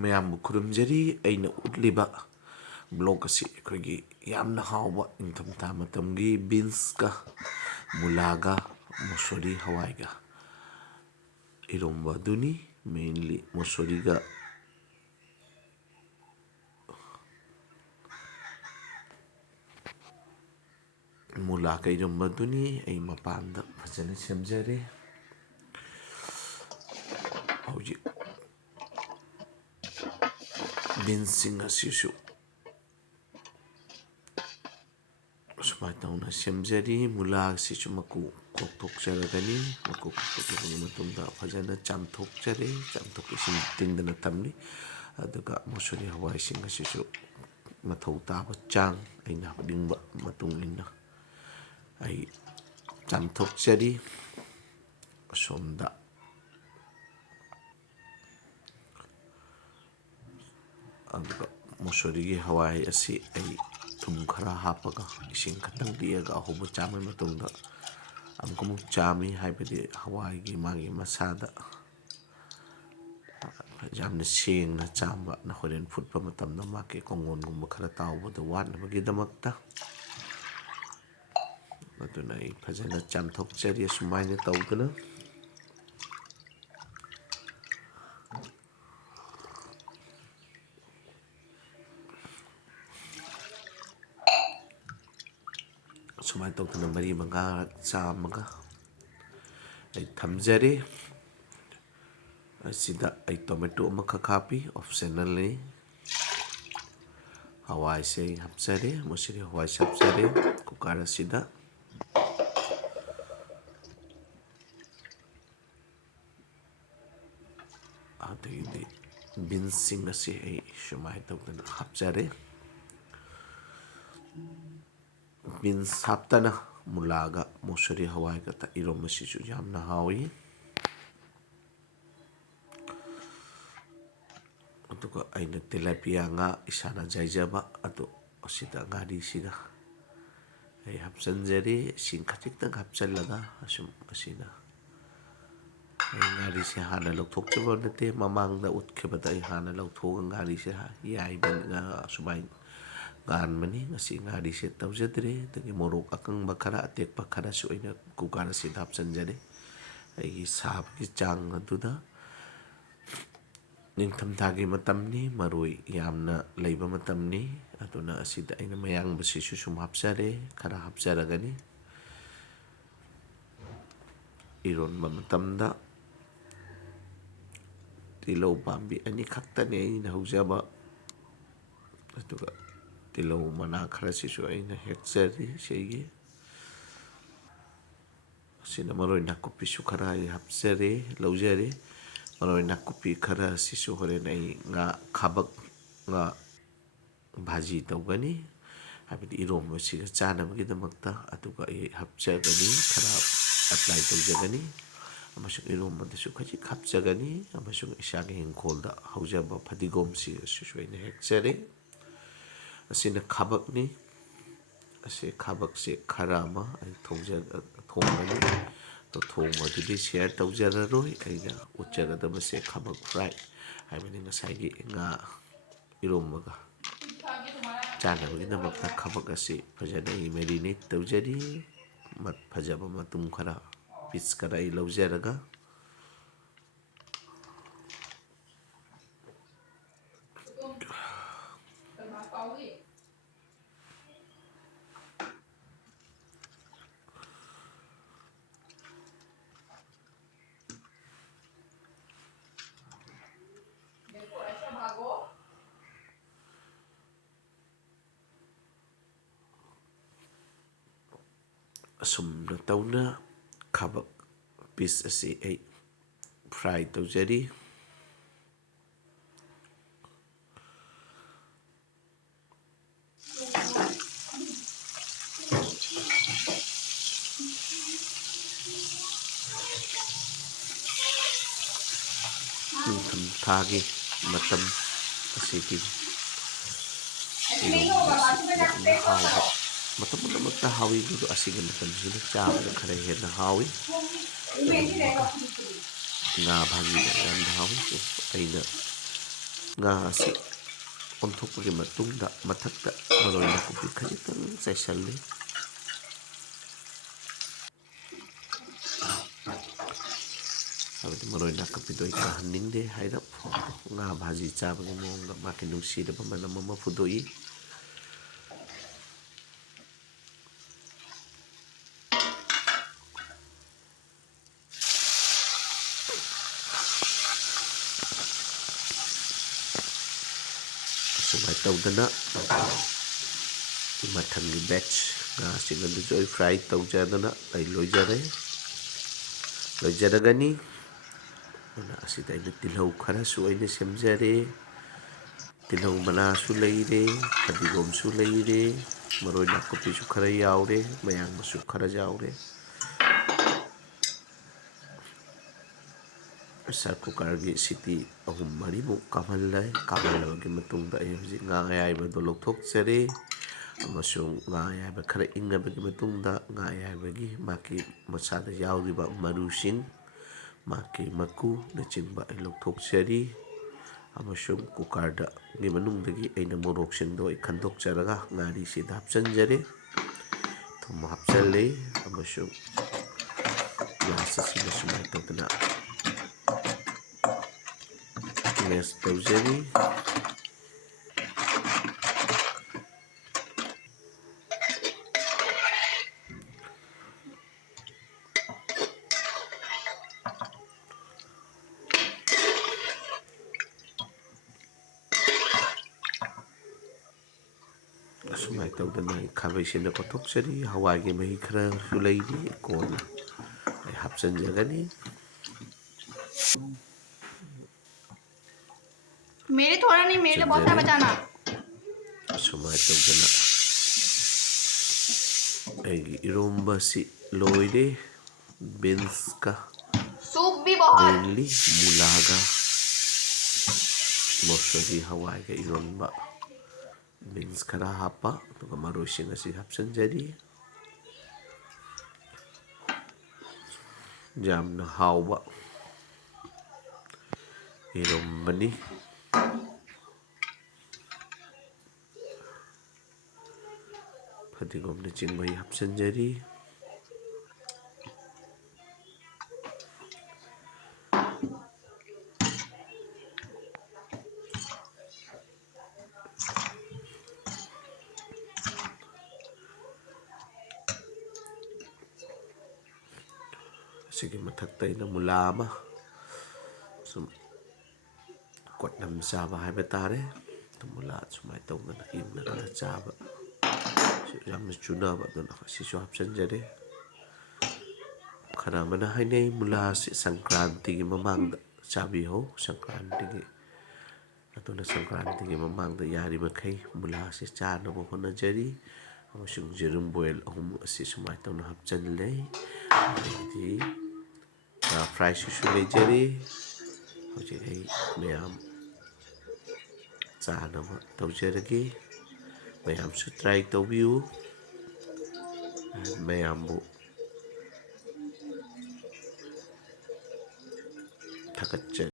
ꯃꯌꯥꯝꯕꯨ ꯈꯨꯔꯨꯝꯖꯔꯤ ꯑꯩꯅ ꯎꯠꯂꯤꯕ ꯕ꯭ꯂꯣꯛ ꯑꯁꯤ ꯑꯩꯈꯣꯏꯒꯤ ꯌꯥꯝꯅ ꯍꯥꯎꯕ ꯏꯪꯊꯝꯊꯥ ꯃꯇꯝꯒꯤ ꯕꯤꯟꯁꯀ ꯃꯨꯂꯥꯒ ꯃꯣꯁꯣꯔꯤ ꯍꯋꯥꯏꯒ ꯏꯔꯣꯝꯕ ꯑꯗꯨꯅꯤ ꯃꯦꯟꯂꯤ ꯃꯣꯁꯣꯔꯤꯒ ꯃꯨꯂꯥꯒ ꯏꯔꯣꯝꯕ ꯑꯗꯨꯅꯤ ꯑꯩ ꯃꯄꯥꯟꯗ ꯐꯖꯅ ꯁꯦꯝꯖꯔꯦ ꯍꯧꯖꯤꯛ ꯕꯤꯟꯁꯁꯤꯡ ꯑꯁꯤꯁꯨ ꯁꯨꯃꯥꯏꯅ ꯇꯧꯅ ꯁꯦꯝꯖꯔꯤ ꯃꯨꯂꯥꯁꯤꯁꯨ ꯃꯀꯨ ꯀꯣꯛꯊꯣꯛꯆꯔꯒꯅꯤ ꯃꯀꯨ ꯀꯣꯛꯊꯣꯛꯂꯕ ꯃꯇꯨꯡꯗ ꯐꯖꯅ ꯆꯥꯝꯊꯣꯛꯆꯔꯦ ꯏꯁꯤꯡ ꯇꯤꯡꯗꯅ ꯊꯝꯃꯤ ꯑꯗꯨꯒ ꯃꯣꯁꯣꯔꯤ ꯍꯋꯥꯏꯁꯤꯡ ꯑꯁꯤꯁꯨ ꯃꯊꯧ ꯇꯥꯕ ꯆꯥꯡ ꯑꯩꯅ ꯍꯥꯞꯅꯤꯡꯕ ꯃꯇꯨꯡ ꯏꯟꯅ ꯑꯩ ꯆꯥꯝꯊꯣꯛꯆꯔꯤ ꯑꯁꯣꯝꯗ ꯑꯗꯨꯒ ꯃꯣꯁꯣꯔꯤꯒꯤ ꯍꯋꯥꯏ ꯑꯁꯤ ꯑꯩ ꯊꯨꯝ ꯈꯔ ꯍꯥꯞꯄꯒ ꯏꯁꯤꯡ ꯈꯛꯇꯪ ꯄꯤꯑꯒ ꯑꯍꯧꯕ ꯆꯥꯝꯃ ꯃꯇꯨꯡꯗ ꯑꯃꯨꯛ ꯆꯥꯝꯃꯤ ꯍꯥꯏꯕꯗꯤ ꯍꯋꯥꯏꯒꯤ ꯃꯥꯒꯤ ꯃꯁꯥꯗ ꯌꯥꯝꯅ ꯁꯦꯡꯅ ꯆꯥꯝꯕ ꯍꯣꯔꯦꯟ ꯐꯨꯠꯄ ꯃꯇꯝꯗ ꯃꯥꯒꯤ ꯀꯣꯡꯒꯣꯟꯒꯨꯝꯕ ꯈꯔ ꯇꯥꯎꯕꯗ ꯋꯥꯠꯅꯕꯒꯤꯗꯃꯛꯇ ꯑꯗꯨꯅ ꯑꯩ ꯐꯖꯅ ꯆꯥꯝꯊꯣꯛꯆꯔꯤ ꯑꯁꯨꯃꯥꯏꯅ ꯇꯧꯗꯅ ꯁꯨꯃꯥꯏꯅ ꯇꯧꯗꯅ ꯃꯔꯤ ꯃꯉꯥꯔꯛ ꯆꯥꯝꯃꯒ ꯑꯩ ꯊꯝꯖꯔꯦ ꯑꯁꯤꯗ ꯑꯩ ꯇꯣꯃꯦꯇꯣ ꯑꯃꯈꯛ ꯍꯥꯞꯄꯤ ꯑꯣꯞꯁꯟꯅꯜꯅꯤ ꯍꯋꯥꯏꯁꯦ ꯑꯩ ꯍꯥꯞꯆꯔꯦ ꯃꯣꯁꯣꯔꯤ ꯍꯋꯥꯏꯁꯦ ꯍꯥꯞꯆꯔꯦ ꯀꯨꯀꯔ ꯑꯁꯤꯗ ꯑꯗꯒꯤꯗꯤ ꯕꯤꯟꯁꯁꯤꯡ ꯑꯁꯤ ꯑꯩ ꯁꯨꯃꯥꯏꯅ ꯇꯧꯗꯅ ꯍꯥꯞꯆꯔꯦ ꯕꯤꯟꯁ ꯍꯥꯞꯇꯅ ꯃꯨꯂꯥꯒ ꯃꯣꯁꯣꯔꯤ ꯍꯋꯥꯏꯒ ꯏꯔꯣꯝꯕꯁꯤꯁꯨ ꯌꯥꯝꯅ ꯍꯥꯎꯏ ꯑꯗꯨꯒ ꯑꯩꯅ ꯇꯤꯂꯥꯄꯤꯌꯥ ꯉꯥ ꯏꯁꯥꯅ ꯌꯥꯏꯖꯕ ꯑꯗꯨ ꯑꯁꯤꯗ ꯉꯥꯔꯤꯁꯤꯒ ꯑꯩ ꯍꯥꯞꯆꯤꯟꯖꯔꯤ ꯏꯁꯤꯡ ꯈꯖꯤꯛꯇꯪ ꯍꯥꯞꯆꯤꯜꯂꯒ ꯑꯁꯤꯅ ꯑꯩ ꯉꯥꯔꯤꯁꯦ ꯍꯥꯟꯅ ꯂꯧꯊꯣꯛꯆꯕ ꯅꯠꯇꯦ ꯃꯃꯥꯡꯗ ꯎꯠꯈꯤꯕꯗ ꯑꯩ ꯍꯥꯟꯅ ꯂꯧꯊꯣꯛꯑꯒ ꯉꯥꯔꯤꯁꯦ ꯌꯥꯏꯕ ꯁꯨꯃꯥꯏꯅ ꯉꯥꯟꯕꯅꯤ ꯉꯁꯤ ꯉꯥꯔꯤꯁꯦ ꯇꯧꯖꯗ꯭ꯔꯦ ꯑꯗꯒꯤ ꯃꯣꯔꯣꯛ ꯑꯀꯪꯕ ꯈꯔ ꯑꯇꯦꯛꯄ ꯈꯔꯁꯨ ꯑꯩꯅ ꯀꯨꯀꯔ ꯑꯁꯤꯗ ꯍꯥꯞꯆꯤꯟꯖꯔꯦ ꯑꯩꯒꯤ ꯁꯥꯕꯒꯤ ꯆꯥꯡ ꯑꯗꯨꯗ ꯅꯤꯡꯊꯝꯊꯥꯒꯤ ꯃꯇꯝꯅꯤ ꯃꯔꯣꯏ ꯌꯥꯝꯅ ꯂꯩꯕ ꯃꯇꯝꯅꯤ ꯑꯗꯨꯅ ꯑꯁꯤꯗ ꯑꯩꯅ ꯃꯌꯥꯡꯕꯁꯤꯁꯨ ꯁꯨꯝ ꯍꯥꯞꯆꯔꯦ ꯈꯔ ꯍꯥꯞꯆꯔꯒꯅꯤ ꯏꯔꯣꯟꯕ ꯃꯇꯝꯗ ꯇꯤꯜꯍꯧ ꯄꯥꯝꯕꯤ ꯑꯅꯤꯈꯛꯇꯅꯤ ꯑꯩꯅ ꯍꯧꯖꯕ ꯑꯗꯨꯒ ꯇꯤꯜꯍꯧ ꯃꯅꯥ ꯈꯔꯁꯤꯁꯨ ꯑꯩꯅ ꯍꯦꯛꯆꯔꯤ ꯁꯤꯒꯤ ꯑꯁꯤꯅ ꯃꯔꯣꯏ ꯅꯥꯀꯨꯞꯄꯤꯁꯨ ꯈꯔ ꯑꯩ ꯍꯥꯞꯆꯔꯦ ꯂꯧꯖꯔꯦ ꯃꯔꯣꯏ ꯅꯥꯀꯨꯞꯄꯤ ꯈꯔ ꯑꯁꯤꯁꯨ ꯍꯣꯔꯦꯟ ꯑꯩ ꯉꯥ ꯈꯥꯕꯛ ꯉꯥ ꯚꯥꯖꯤ ꯇꯧꯒꯅꯤ ꯍꯥꯏꯕꯗꯤ ꯏꯔꯣꯝꯕꯁꯤꯒ ꯆꯥꯅꯕꯒꯤꯗꯃꯛꯇ ꯑꯗꯨꯒ ꯑꯩ ꯍꯥꯞꯆꯒꯅꯤ ꯈꯔ ꯑꯦꯄ꯭ꯂꯥꯏ ꯇꯧꯖꯒꯅꯤ ꯑꯃꯁꯨꯡ ꯏꯔꯣꯝꯕꯗꯁꯨ ꯈꯖꯤꯛ ꯍꯥꯞꯆꯒꯅꯤ ꯑꯃꯁꯨꯡ ꯏꯁꯥꯒꯤ ꯏꯪꯈꯣꯜꯗ ꯍꯧꯖꯕ ꯐꯗꯤꯒꯣꯝꯁꯤ ꯑꯁꯤꯁꯨ ꯑꯩꯅ ꯍꯦꯛꯆꯔꯦ ꯑꯁꯤꯅ ꯈꯥꯕꯛꯅꯤ ꯑꯁꯤ ꯈꯥꯕꯛꯁꯦ ꯈꯔ ꯑꯃ ꯑꯩ ꯊꯣꯡꯒꯅꯤ ꯑꯗꯣ ꯊꯣꯡꯕꯗꯨꯗꯤ ꯁꯤꯌꯔ ꯇꯧꯖꯔꯔꯣꯏ ꯑꯩꯅ ꯎꯠꯆꯒꯗꯕꯁꯦ ꯈꯥꯕꯛ ꯐ꯭ꯔꯥꯏ ꯍꯥꯏꯕꯗꯤ ꯉꯁꯥꯏꯒꯤ ꯉꯥ ꯏꯔꯣꯝꯕꯒ ꯆꯥꯅꯕꯒꯤꯗꯃꯛꯇ ꯈꯥꯕꯛ ꯑꯁꯤ ꯐꯖꯅ ꯑꯩ ꯃꯦꯔꯤꯅꯦꯠ ꯇꯧꯖꯔꯤ ꯐꯖꯕ ꯃꯇꯨꯝ ꯈꯔ ꯄꯤꯁ ꯈꯔ ꯑꯩ ꯂꯧꯖꯔꯒ ꯑꯁꯨꯝꯅ ꯇꯧꯅ ꯈꯥꯕꯛ ꯄꯤꯁ ꯑꯁꯤ ꯑꯩ ꯐ꯭ꯔꯥꯏ ꯇꯧꯖꯔꯤ ꯅꯤꯡꯊꯝꯊꯥꯒꯤ ꯃꯇꯝ ꯑꯁꯤꯒꯤ ꯏꯔꯣꯝꯕ ꯑꯁꯤ ꯌꯥꯝꯅ ꯍꯥꯎꯕ ꯃꯇꯝ ꯄꯨꯝꯅꯃꯛꯇ ꯍꯥꯎꯏ ꯑꯗꯨꯒ ꯑꯁꯤꯒꯤ ꯃꯇꯝꯁꯤꯗ ꯆꯥꯕꯗ ꯈꯔ ꯍꯦꯟꯅ ꯍꯥꯎꯏ ꯏꯔꯣꯝꯕꯒ ꯉꯥ ꯚꯥꯖꯤꯒ ꯌꯥꯝꯅ ꯍꯥꯎꯏ ꯑꯩꯅ ꯉꯥ ꯑꯁꯤ ꯑꯣꯟꯊꯣꯛꯄꯒꯤ ꯃꯇꯨꯡꯗ ꯃꯊꯛꯇ ꯃꯔꯣꯏ ꯅꯥꯀꯨꯞꯄꯤ ꯈꯖꯤꯛꯇꯪ ꯆꯥꯏꯁꯤꯜꯂꯤ꯫ ꯍꯥꯏꯕꯗꯤ ꯃꯔꯣꯏ ꯅꯥꯀꯨꯞꯄꯤꯗꯣ ꯑꯩ ꯀꯥꯍꯟꯅꯤꯡꯗꯦ ꯍꯥꯏꯔꯞ ꯉꯥ ꯚꯥꯖꯤ ꯆꯥꯕꯒꯤ ꯃꯑꯣꯡꯗ ꯃꯥꯒꯤ ꯅꯨꯡꯁꯤꯔꯕ ꯃꯅꯝ ꯑꯃ ꯐꯨꯗꯣꯛꯏ꯫ ꯑꯁꯨꯃꯥꯏꯅ ꯇꯧꯗꯅ ꯃꯊꯪꯒꯤ ꯕꯦꯠꯆ ꯉꯥꯁꯤꯡ ꯑꯗꯨꯁꯨ ꯑꯩ ꯐ꯭ꯔꯥꯏ ꯇꯧꯖꯗꯨꯅ ꯑꯩ ꯂꯣꯏꯖꯔꯒꯅꯤ꯫ ꯑꯗꯨꯅ ꯑꯁꯤꯗ ꯑꯩꯅ ꯇꯤꯜꯍꯧ ꯈꯔꯁꯨ ꯑꯩꯅ ꯁꯦꯝꯖꯔꯦ꯫ ꯇꯤꯜꯍꯧ ꯃꯅꯥꯁꯨ ꯂꯩꯔꯦ, ꯐꯗꯤꯒꯣꯝꯁꯨ ꯂꯩꯔꯦ, ꯃꯔꯣꯏ ꯅꯥꯀꯨꯞꯄꯤꯁꯨ ꯈꯔ ꯌꯥꯎꯔꯦ, ꯃꯌꯥꯡ ꯃꯁꯨ ꯈꯔ ꯌꯥꯎꯔꯦ꯫ ꯄ꯭ꯔꯦꯁꯔ ꯀꯨꯀꯔꯒꯤ ꯁꯤꯇꯤ 3-4ꯃꯨꯛ ꯀꯥꯝꯍꯜꯂꯕꯒꯤ ꯃꯇꯨꯡꯗ ꯑꯩ ꯍꯧꯖꯤꯛ ꯉꯥ ꯑꯌꯥꯏꯕꯗꯣ ꯂꯧꯊꯣꯛꯆꯔꯦ꯫ ꯑꯃꯁꯨꯡ ꯉꯥ ꯑꯌꯥꯏꯕ ꯈꯔ ꯏꯪꯉꯕꯒꯤ ꯃꯇꯨꯡꯗ ꯉꯥ ꯑꯌꯥꯏꯕꯒꯤ ꯃꯥꯒꯤ ꯃꯁꯥꯗ ꯌꯥꯎꯔꯤꯕ ꯃꯔꯨꯁꯤꯡ, ꯃꯥꯒꯤ ꯃꯀꯨꯅꯆꯤꯡꯕ ꯑꯩ ꯂꯧꯊꯣꯛꯆꯔꯤ꯫ ꯑꯃꯁꯨꯡ ꯀꯨꯀꯔꯒꯤ ꯃꯅꯨꯡꯗꯒꯤ ꯑꯩꯅ ꯃꯣꯔꯣꯛꯁꯤꯡꯗꯣ ꯑꯩ ꯈꯟꯗꯣꯛꯆꯔꯒ ꯉꯥꯔꯤꯁꯤꯗ ꯍꯥꯞꯆꯤꯟꯖꯔꯦ꯫ ꯊꯨꯝ ꯍꯥꯞꯆꯤꯜꯂꯦ ꯑꯃꯁꯨꯡ ꯒ꯭ꯌꯥꯁ ꯑꯁꯤꯗ ꯁꯨꯃꯥꯏꯅ ꯇꯧꯗꯅ ꯃꯦꯁ ꯇꯧꯖꯔꯤ꯫ ꯑꯁꯨꯃꯥꯏꯅ ꯇꯧꯗꯅ ꯑꯩ ꯈꯥꯕꯩꯁꯤꯅ ꯀꯣꯠꯊꯣꯛꯆꯔꯤ꯫ ꯍꯋꯥꯏꯒꯤ ꯃꯍꯤ ꯈꯔꯁꯨ ꯂꯩꯔꯤ, ꯀꯣꯟꯅ ꯑꯩ ꯍꯥꯞꯆꯤꯟꯖꯒꯅꯤ꯫ मेरे थोड़ा नहीं, मेरे लिए बहुत है बचाना। ꯑꯁꯨꯃꯥꯏꯅ ꯇꯧꯗꯅ ꯑꯩꯒꯤ ꯏꯔꯣꯝꯕꯁꯤ ꯂꯣꯏꯔꯦ꯫ ꯕꯤꯟꯁꯀ सूप भी बहुत। ꯃꯦꯟꯂꯤ ꯃꯨꯂꯥꯒ ꯃꯣꯁꯣꯔꯤ ꯍꯋꯥꯏꯒ ꯏꯔꯣꯟꯕ꯫ ꯕꯤꯟꯁ ꯈꯔ ꯍꯥꯞꯄ ꯑꯗꯨꯒ ꯃꯔꯣꯏꯁꯤꯡ ꯑꯁꯤ ꯍꯥꯞꯆꯤꯟꯖꯔꯤ꯫ ꯌꯥꯝꯅ ꯍꯥꯎꯕ ꯏꯔꯣꯝꯕꯅꯤ꯫ ꯐꯗꯤꯒꯣꯝꯅꯆꯤꯡꯕ ꯑꯩ ꯍꯥꯞꯆꯤꯟꯖꯔꯤ꯫ ꯑꯁꯤꯒꯤ ꯃꯊꯛꯇ ꯑꯩꯅ ꯃꯨꯂꯥ ꯑꯃ ꯁꯨꯝ ꯀꯣꯠꯅꯝ ꯆꯥꯕ ꯍꯥꯏꯕ ꯇꯥꯔꯦ꯫ ꯃꯨꯂꯥ ꯁꯨꯃꯥꯏꯅ ꯇꯧꯗꯅ ꯏꯪꯅꯒ ꯆꯥꯕ ꯌꯥꯝꯅ ꯆꯨꯅꯕ, ꯑꯗꯨꯅ ꯑꯁꯤꯁꯨ ꯍꯥꯞꯆꯤꯟꯖꯔꯦ꯫ ꯈꯔ ꯑꯃꯅ ꯍꯥꯏꯅꯩ ꯃꯨꯂꯥ ꯑꯁꯤ ꯁꯪꯀ꯭ꯔꯥꯟꯇꯤꯒꯤ ꯃꯃꯥꯡꯗ ꯆꯥꯕꯤꯍꯧ, ꯑꯗꯨꯅ ꯁꯪꯀ꯭ꯔꯥꯟꯇꯤꯒꯤ ꯃꯃꯥꯡꯗ ꯌꯥꯔꯤꯕꯈꯩ ꯃꯨꯂꯥ ꯑꯁꯤ ꯆꯥꯅꯕ ꯍꯣꯠꯅꯖꯔꯤ꯫ ꯑꯃꯁꯨꯡ ꯌꯦꯔꯨꯝ ꯕꯣꯏꯜ 3 ꯑꯁꯤ ꯁꯨꯃꯥꯏꯅ ꯇꯧꯅ ꯍꯥꯞꯆꯤꯜꯂꯦ꯫ ꯑꯗꯒꯤꯗꯤ ꯉꯥ ꯐ꯭ꯔꯥꯏꯁꯤꯁꯨ ꯂꯩꯖꯔꯤ꯫ ꯍꯧꯖꯤꯛ ꯑꯩ ꯃꯌꯥꯝ ꯆꯥꯅꯕ ꯇꯧꯖꯔꯒꯦ꯫ ꯃꯌꯥꯝꯁꯨ ꯇ꯭ꯔꯥꯏ ꯇꯧꯕꯤꯌꯨ꯫ ꯃꯌꯥꯝꯕꯨ ꯊꯥꯒꯠꯆꯔꯤ꯫